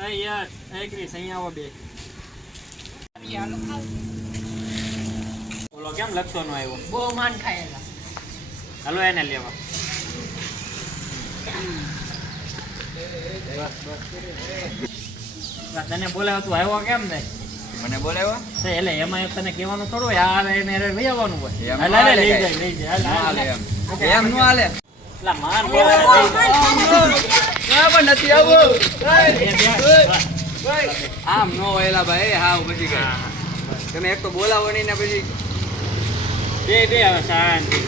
એ યાર એક રીસ અહીંયા આવો બે બોલો કેમ લખવાનો આવ્યો બહુ માન ખાયેલા હાલો એને લેવા તને બોલાવ તું આવ્યો કેમ નહીં મને બોલાવ્યો એટલે એમાં તને કહેવાનું થોડું હોય આ એને લઈ આવવાનું હોય એમ હાલ, નો હાલે લઈ કાંઈ. જાય લઈ જાય હાલ, હાલ, હાલ. એમ નો હાલે એટલે માર બોલાવે, નથી આવું લઈ જાય. આમ નો હોયલા ભાઈ હાવ પછી કઈ તમે એક તો બોલાવો નહીં ને પછી બે બે હવે શાંતિ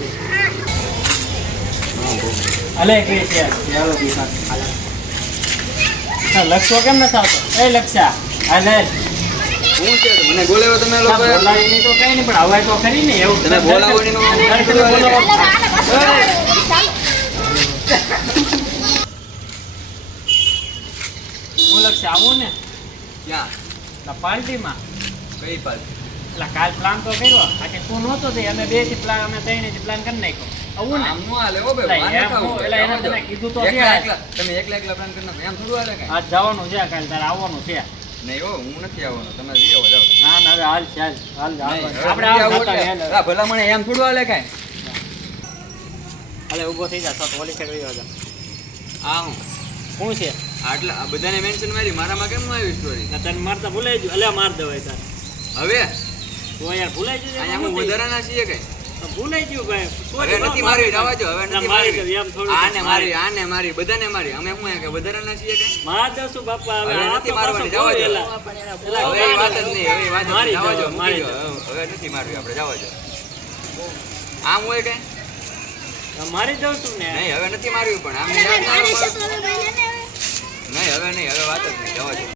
અલે ક્રિસ યાર લક્ષો કેમ નથી આવતો એ લક્ષા હાલે હું છે મને બોલાવ્યો તમે લોકો બોલાવી તો કઈ નહીં પણ હવે તો ખરી ને એવું તમે બોલાવો નહીં ને તમે બોલાવો. હું લક્ષા આવું ને ક્યાં પાર્ટીમાં કઈ પાલ એટલે કાલ પ્લાન તો કર્યો આખી તું નહોતો તે અમે બે થી પ્લાન અમે ત્રણે થી પ્લાન કરી નાખ્યો આવું ને આમ નો હાલે હો ભાઈ એટલે એમ નો, એટલે એને તને કીધું તો છે એકલા આજ. એકલા તમે એકલા એકલા પ્લાન કરી નાખો એમ થોડું હાલે કઈ આજ જવાનું છે કાલ તારે આવવાનું છે નહીં હો હું નથી આવવાનો તમે લઈ આવો જાઓ ના ના હવે હાલ ચાલ હાલ નહીં, હવે આપણે નથી આમ આવવું જતા એટલે. રહ્યા. આ ભલા મને એમ થોડું હાલે કઈ હાલે ઊભો થઈ જા તો ઓલી સાઈડ વહી જા આ હું શું છે આટલા આ બધાને મેન્શન મારી મારામાં કેમ ન આવી સ્ટોરી ના તને મારતા ભૂલાઈ ગયું અલ્યા માર દેવાય તારે હવે તો યાર ભૂલાઈ ગયું અહીંયા એમાં હું શું થઈ વધારાના છીએ કઈ ગયું? ભૂલાઈ ગયું ભાઈ હવે નથી મારી જવા દો હવે ના, નથી મારી મારી દઉં, એમ થોડું આને મારી આને મારી બધાને મારી અમે શું કે વધારાના છીએ કઈ માર દઉં બાપા હવે હવે આ નથી તો મારવાની, પાછો જવા દો. એલા. એલા, હવે એ વાત જ નહીં હવે એ વાત જ મારી નહીં. જવા દો, દો, મારી મૂકી દો. દો. હવે નથી મારવી આપણે જવા દો આમ હોય કઈ મારી દઉં તું ને નહીં હવે નથી મારવી પણ આમ યાદ ના આવે. નહીં હવે નહીં હવે વાત જ નહીં જવા દો